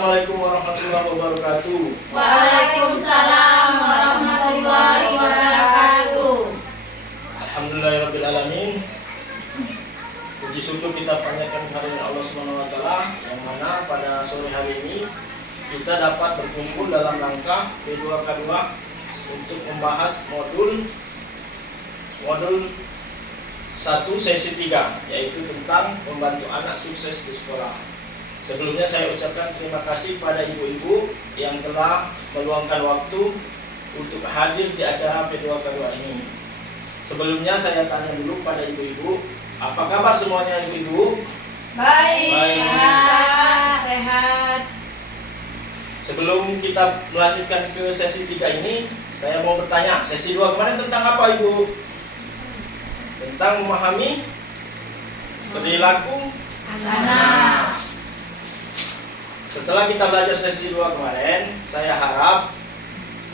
Assalamualaikum warahmatullahi wabarakatuh. Waalaikumsalam warahmatullahi wabarakatuh. Alhamdulillahirabbil alamin. Puji syukur kita panjatkan kehadirat Allah Subhanahu wa taala yang mana pada sore hari ini kita dapat berkumpul dalam rangka P2K2 untuk membahas modul 1 sesi 3, yaitu tentang membantu anak sukses di sekolah. Sebelumnya saya ucapkan terima kasih pada ibu-ibu yang telah meluangkan waktu untuk hadir di acara P2K2 ini. Sebelumnya saya tanya dulu pada ibu-ibu, apa kabar semuanya ibu-ibu? Baik. Sehat. Sebelum kita melanjutkan ke sesi 3 ini, saya mau bertanya, sesi 2 kemarin tentang apa ibu? Tentang memahami perilaku Anak. Setelah kita belajar sesi 2 kemarin, saya harap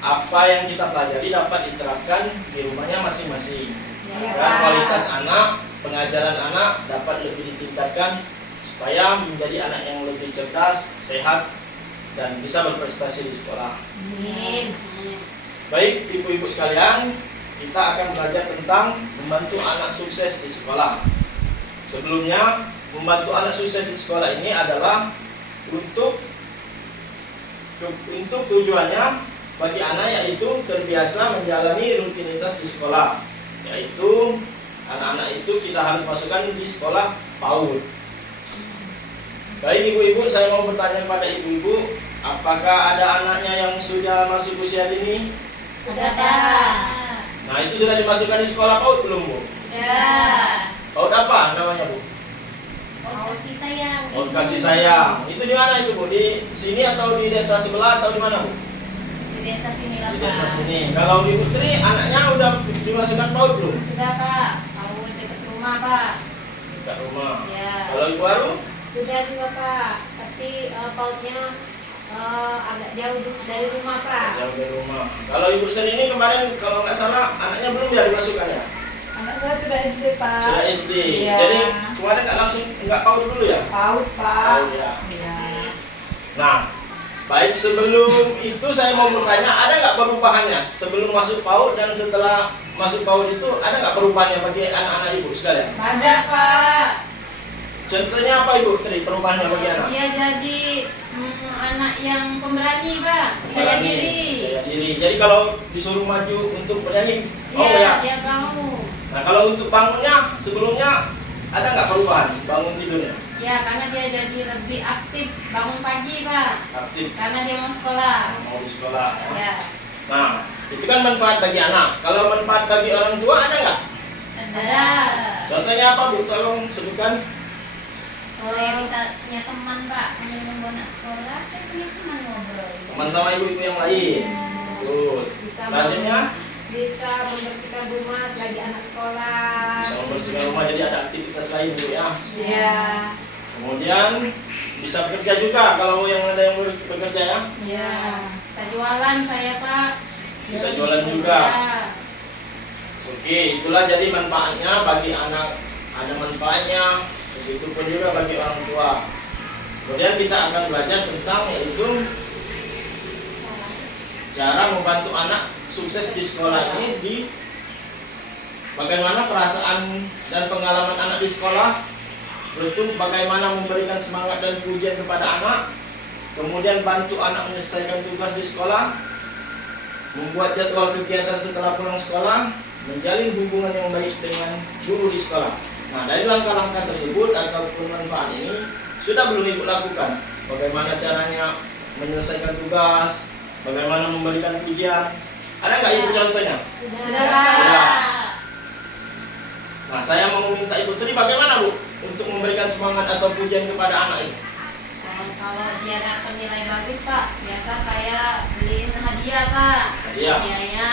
apa yang kita pelajari dapat diterapkan di rumahnya masing-masing. Ya, Agar kualitas anak, pengajaran anak dapat lebih ditingkatkan supaya menjadi anak yang lebih cerdas, sehat, dan bisa berprestasi di sekolah. Amin. Baik, ibu-ibu sekalian, kita akan belajar tentang membantu anak sukses di sekolah. Sebelumnya, membantu anak sukses di sekolah ini adalah untuk tujuannya bagi anak yaitu terbiasa menjalani rutinitas di sekolah, yaitu anak-anak itu kita harus masukkan di sekolah PAUD. Baik ibu-ibu, saya mau bertanya pada ibu-ibu, apakah ada anaknya yang sudah masuk usia dini? Sudah, Pak. Nah, itu sudah dimasukkan di sekolah PAUD belum, Bu? Sudah. PAUD apa namanya, Bu? Kasih sayang. PAUD kasih sayang. Itu di mana itu, Bu? Di sini atau di desa sebelah atau di mana, Bu? Di desa sini lah, Di Pak. desa sini. Kalau Ibu Tri, anaknya udah dimasukkan PAUD belum? Sudah, Pak. Mau dekat rumah, Pak. Dekat rumah. Ya. Kalau Ibu Aru? Sudah juga Pak, tapi pautnya agak jauh dari rumah Pak. Jauh dari rumah. Kalau Ibu Sen ini kemarin kalau nggak salah anaknya belum ya dimasukkan ya? Anak saya sudah SD Pak. Sudah SD. Iya. Jadi kemarin nggak PAUD dulu ya? PAUD Pak. PAUD ya. Iya. Nah, baik sebelum itu saya mau bertanya, ada nggak perubahannya sebelum masuk PAUD dan setelah masuk PAUD itu ada nggak perubahannya bagi anak-anak Ibu sekalian? Ada, Pak. Contohnya apa Ibu Tri perubahannya bagi anak? Dia jadi anak yang pemberani, Pak. Percaya Berani, diri. percaya diri. Jadi kalau disuruh maju untuk bernyanyi, oh Iya, ya. dia mau. Nah kalau untuk bangunnya sebelumnya ada nggak perubahan bangun tidurnya? Ya, karena dia jadi lebih aktif bangun pagi, Pak. Aktif, Karena dia mau sekolah. mau di sekolah. Ya. Ya. Nah itu kan manfaat bagi anak. Kalau manfaat bagi orang tua ada nggak? Ada. Contohnya apa Bu? Tolong sebutkan. Saya bisa punya teman Pak, sambil nunggu anak sekolah, saya punya teman ngobrol. Teman sama ibu-ibu yang lain. Betul. Bisa Selanjutnya bisa membersihkan rumah selagi anak sekolah. bisa membersihkan rumah, jadi ada aktivitas lain Bu ya. Iya. Kemudian bisa bekerja juga kalau yang ada yang bekerja ya. Ya. Bisa jualan saya, Pak. Bisa jualan juga. Ya. Oke, itulah jadi manfaatnya bagi anak, ada manfaatnya, begitu pun juga bagi orang tua. Kemudian kita akan belajar tentang yaitu cara membantu anak sukses di sekolah ini, di bagaimana perasaan dan pengalaman anak di sekolah, terus itu bagaimana memberikan semangat dan pujian kepada anak, kemudian bantu anak menyelesaikan tugas di sekolah, membuat jadwal kegiatan setelah pulang sekolah, menjalin hubungan yang baik dengan guru di sekolah. Nah, dari langkah-langkah tersebut ataupun manfaat ini sudah belum Ibu lakukan? Bagaimana caranya menyelesaikan tugas, bagaimana memberikan pujian? Ada nggak Ibu contohnya? Sudah, Pak. Nah, saya mau minta Ibu Tri bagaimana Bu untuk memberikan semangat atau pujian kepada anak ini? Kalau dia dapat nilai bagus, Pak, biasa saya beliin hadiah, Pak. Hadiah. Hadiahnya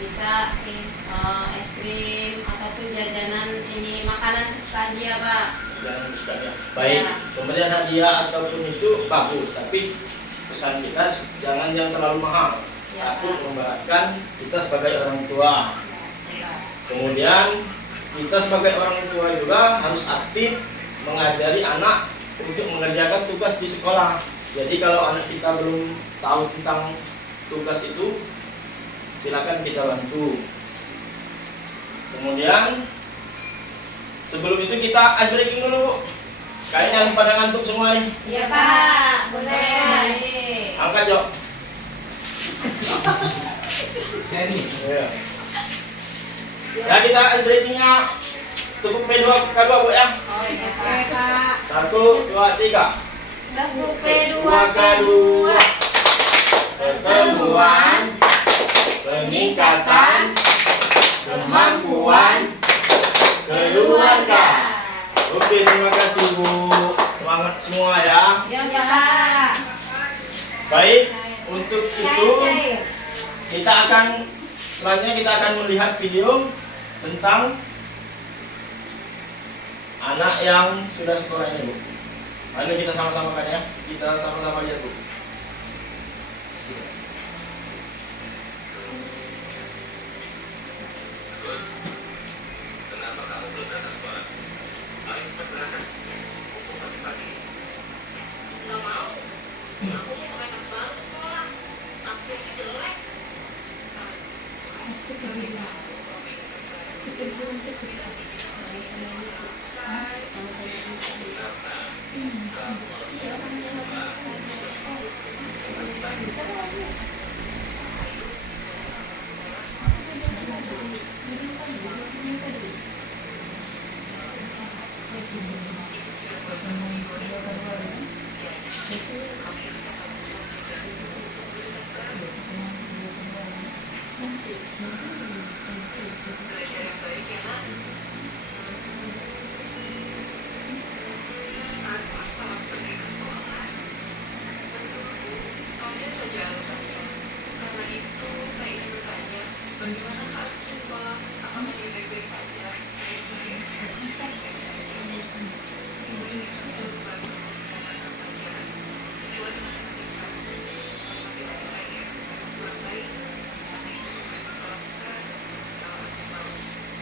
bisa es krim ataupun jajanan ini makanan kesukaan dia, Pak. Jangan kesukaannya. Baik, Ya. pemberian hadiah ataupun itu bagus, tapi pesan kita jangan yang terlalu mahal. Ya, Takut Pak. memberatkan kita sebagai orang tua. Ya, Kemudian kita sebagai orang tua juga harus aktif mengajari anak untuk mengerjakan tugas di sekolah. Jadi kalau anak kita belum tahu tentang tugas itu, silakan kita bantu. Kemudian sebelum itu kita ice breaking dulu, Bu. Kayaknya pada ngantuk semua nih. Iya Pak, boleh. Angkat, Jok. Ya. Ya, kita ice breakingnya tepuk P2 K2, Bu ya. Oh iya Oke Pak. Pak. 1, 2, 3. Tepuk P2 K2. Pertemuan, peningkatan, kemampuan, keluarga. Oke, terima kasih Bu. Semangat semua ya. Iya Pak. Baik, untuk itu Cair. kita akan selanjutnya kita akan melihat video tentang anak yang sudah sekolah ini, Bu. Mari kita sama-sama kan ya. Kita sama-sama lihat, Bu. Kenapa kamu belum berangkat sekolah? Ayo cepat berangkat. Mumpung masih pagi. Nggak mau. Aku mau pakai tas baru ke sekolah. Tasku ini jelek. Belajar yang baik ya, Nak. Aku malas pergi ke sekolah. Menurutku, ada saja alasannya. Karena itu, saya ingin bertanya, bagaimana keadaan di sekolah? Apakah dia baik-baik saja? Saya baik-baik saja. Ibu ini kan selalu bagus di semua mata pelajaran. Kecuali matematika. Matematika lainnya memang kurang baik. Karena itu, sekolah besar, kalau habis malam,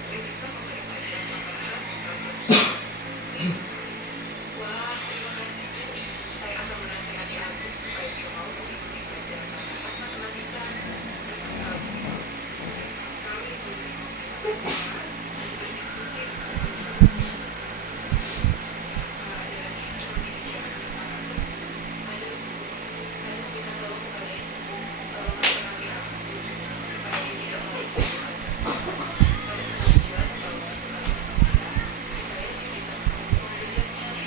saya bisa memberi pelajaran tambahan sepanjang sekolah. Seminggu sekali. Wah, terima kasih Bu. Saya akan menasihati Agus supaya dia mau mengikuti pelajaran tambahan matematika. Terima sekali. Saya senang sekali melihat kamu di sekolah dan berdiskusi dengan teman-teman. Ada lagi yang perlu dibicarakan Pak Agus. Ada Bu. Saya meminta tolong kepada Ibu. Tolong nasihati Agus supaya dia tidak mau ikut sekolah. Saya senang juga membawa pelajaran matematika supaya dia bisa selalu membelajarnya.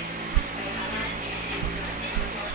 Saya harap Ibu dapat menasihati Agus.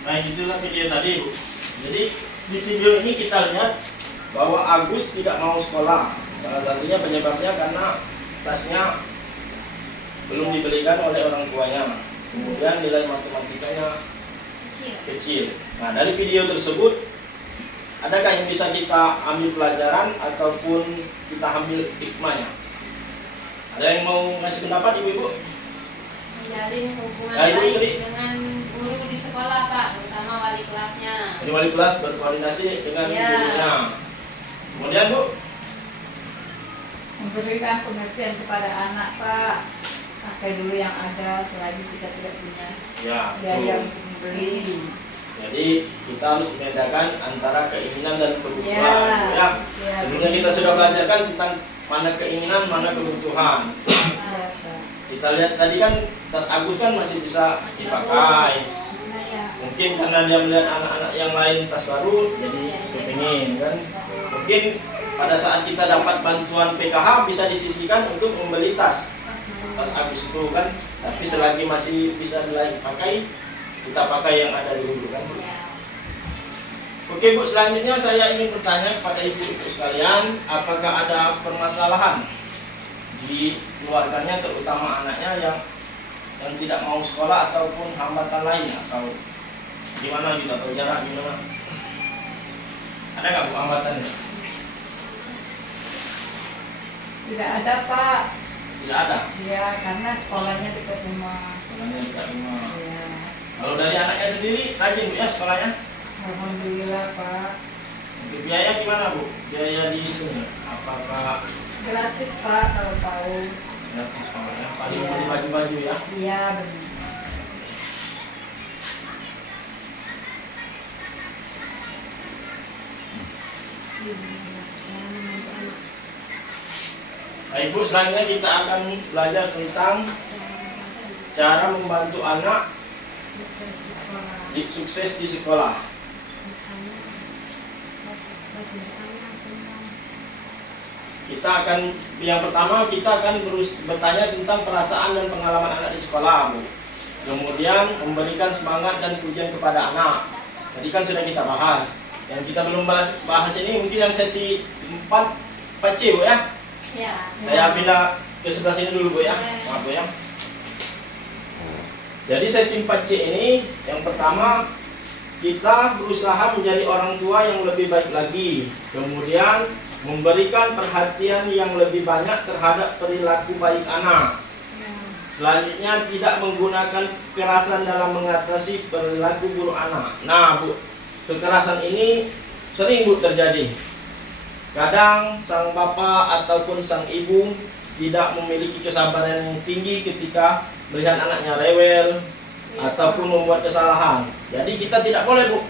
Nah, itulah video tadi, Bu. Jadi di video ini kita lihat bahwa Agus tidak mau sekolah. Salah satunya penyebabnya karena tasnya belum dibelikan oleh orang tuanya. Kemudian nilai matematikanya Kecil. kecil. Nah, dari video tersebut adakah yang bisa kita ambil pelajaran ataupun kita ambil hikmahnya? Ada yang mau ngasih pendapat, Ibu-ibu? Menjalin hubungan Ya, Ibu baik tadi. dengan guru di sekolah Pak, terutama wali kelasnya. Jadi wali kelas berkoordinasi dengan Ya. gurunya. Kemudian, Bu? Memberikan pengertian kepada anak Pak. Pakai dulu yang ada selagi kita tidak punya Ya, biaya betul. untuk membeli. Jadi kita harus membedakan antara keinginan dan kebutuhan. Ya. Ya. Ya, Sebelumnya kita sudah belajarkan tentang mana keinginan, mana kebutuhan. Ya, Pak. Kita lihat tadi kan tas Agus kan masih bisa Masih dipakai. Saya Mungkin karena dia melihat anak-anak yang lain tas baru, jadi kepingin kan. Mungkin pada saat kita dapat bantuan PKH bisa disisihkan untuk membeli tas Agus itu kan. Tapi selagi masih bisa dipakai, kita pakai yang ada dulu kan. Ya. Oke Bu, selanjutnya saya ingin bertanya kepada ibu-ibu sekalian, apakah ada permasalahan di keluarganya, terutama anaknya yang tidak mau sekolah ataupun hambatan lain atau Gimana kita tahu jarak gimana? Ada nggak Bu hambatannya? Tidak ada Pak. Tidak ada. Ya karena sekolahnya dekat rumah. Sekolahnya dekat rumah. Ya. Kalau dari anaknya sendiri rajin Bu ya sekolahnya? Alhamdulillah Pak. Untuk biaya gimana Bu? Biaya di sini? Apakah Gratis Pak kalau tahu. gratis Pak ya? Paling Iya. beli baju-baju ya? Iya benar. Baik Bu, selanjutnya kita akan belajar tentang cara membantu anak sukses di sekolah. Kita akan, yang pertama kita akan bertanya tentang perasaan dan pengalaman anak di sekolah Bu. Kemudian memberikan semangat dan pujian kepada anak. Tadi kan sudah kita bahas. Yang kita belum bahas ini mungkin yang sesi 4C Bu ya. Ya. Saya pindah ke sebelah sini dulu Bu ya. Maaf Bu ya. Jadi sesi 4C ini yang pertama kita berusaha menjadi orang tua yang lebih baik lagi. Kemudian memberikan perhatian yang lebih banyak terhadap perilaku baik anak. Selanjutnya tidak menggunakan kekerasan dalam mengatasi perilaku buruk anak. Nah Bu, kekerasan ini sering Bu terjadi. Kadang sang bapak ataupun sang ibu tidak memiliki kesabaran yang tinggi ketika melihat anaknya rewel ataupun membuat kesalahan. Jadi kita tidak boleh Bu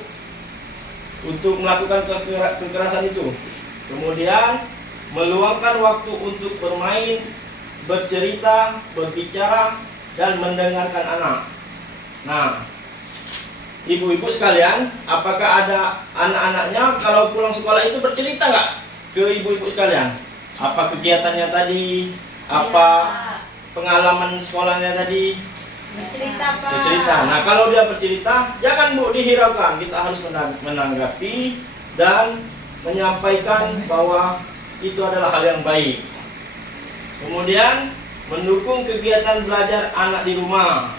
untuk melakukan kekerasan itu. Kemudian meluangkan waktu untuk bermain, bercerita, berbicara, dan mendengarkan anak. Nah, ibu-ibu sekalian, apakah ada anak-anaknya kalau pulang sekolah itu bercerita nggak ke ibu-ibu sekalian? Apa kegiatannya tadi? Apa pengalaman sekolahnya tadi? Bercerita Pak. Bercerita. Nah, kalau dia bercerita, jangan Bu dihiraukan. Kita harus menanggapi dan menyampaikan bahwa itu adalah hal yang baik. Kemudian mendukung kegiatan belajar anak di rumah.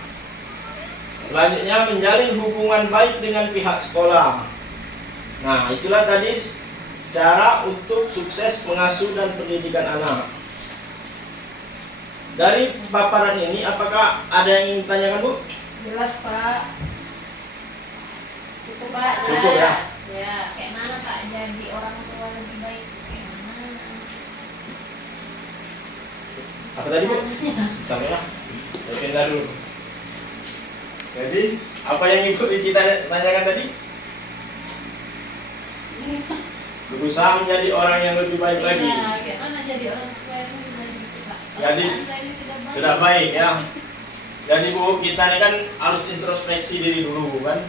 Selanjutnya menjalin hubungan baik dengan pihak sekolah. Nah, itulah tadi cara untuk sukses mengasuh dan pendidikan anak. Dari paparan ini, apakah ada yang ingin ditanyakan Bu? Jelas Pak. Cukup Pak. Cukup ya? Ya. Kayak mana Pak jadi orang tua lebih baik? Kayak mana? Apa tadi Bu? Bentar ya. Saya pindah dulu. Jadi, apa yang Ibu tanyakan tadi? Berusaha menjadi orang yang lebih baik lagi. Iya, kayak mana jadi orang tua yang lebih baik gitu Pak? Jadi, Kalau Anda ini sudah baik ya. Jadi Bu, kita ini kan harus introspeksi diri dulu kan.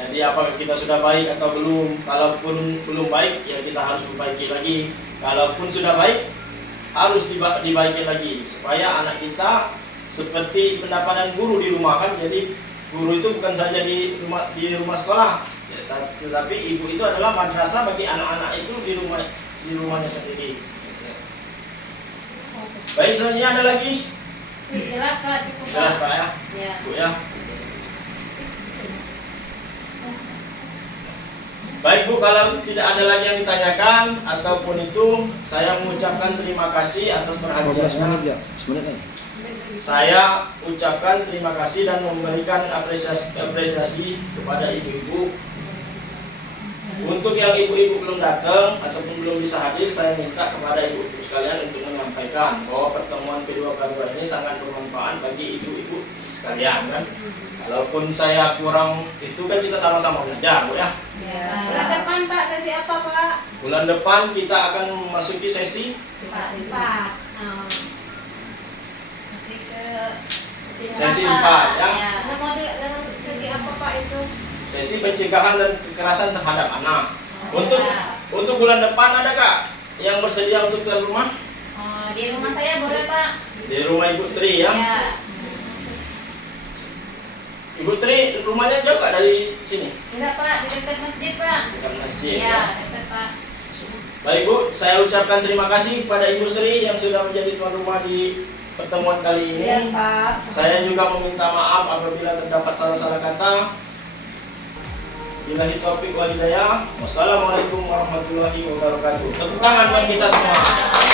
Jadi apakah kita sudah baik atau belum? Kalaupun belum baik, ya kita harus perbaiki lagi. Kalaupun sudah baik, harus dibaiki lagi supaya anak kita seperti pendapatan guru di rumah kan. Jadi guru itu bukan saja di rumah sekolah, ya, tetapi ibu itu adalah madrasah bagi anak-anak itu di rumahnya sendiri. Baik, selanjutnya ada lagi? Jelas Pak, cukup Jelas Pak. Pak ya, Ya. Bu ya. Baik Bu, kalau tidak ada lagi yang ditanyakan ataupun itu, saya mengucapkan terima kasih atas perhatiannya. Saya ucapkan terima kasih dan memberikan apresiasi kepada ibu-ibu. Untuk yang ibu-ibu belum datang ataupun belum bisa hadir, saya minta kepada ibu-ibu sekalian untuk menyampaikan bahwa pertemuan kedua ini sangat bermanfaat bagi ibu-ibu sekalian kan. Walaupun saya kurang itu kan kita sama-sama belajar Bu ya. Ya. Bulan depan Pak sesi apa Pak? Bulan depan kita akan memasuki sesi Pak. 4. Sesi 4 ya. Ada model dalam sesi apa Pak itu? Sesi pencegahan dan kekerasan terhadap anak. Oh, ya. Untuk bulan depan ada Kak yang bersedia untuk tuan rumah? Oh, di rumah saya boleh Pak? Di rumah Ibu Tri ya. Ya. Ibu Tri rumahnya jauh nggak dari sini? Enggak Pak, di dekat masjid Pak. Bukan masjid Iya, ya. dekat Pak. Baik Bu, saya ucapkan terima kasih kepada Ibu Sri yang sudah menjadi tuan rumah di pertemuan kali ini. Iya Pak. Saya juga meminta maaf apabila terdapat salah-salah kata. Billahi taufiq wal hidayah. Wassalamualaikum warahmatullahi wabarakatuh. Tepuk tangan buat kita semua.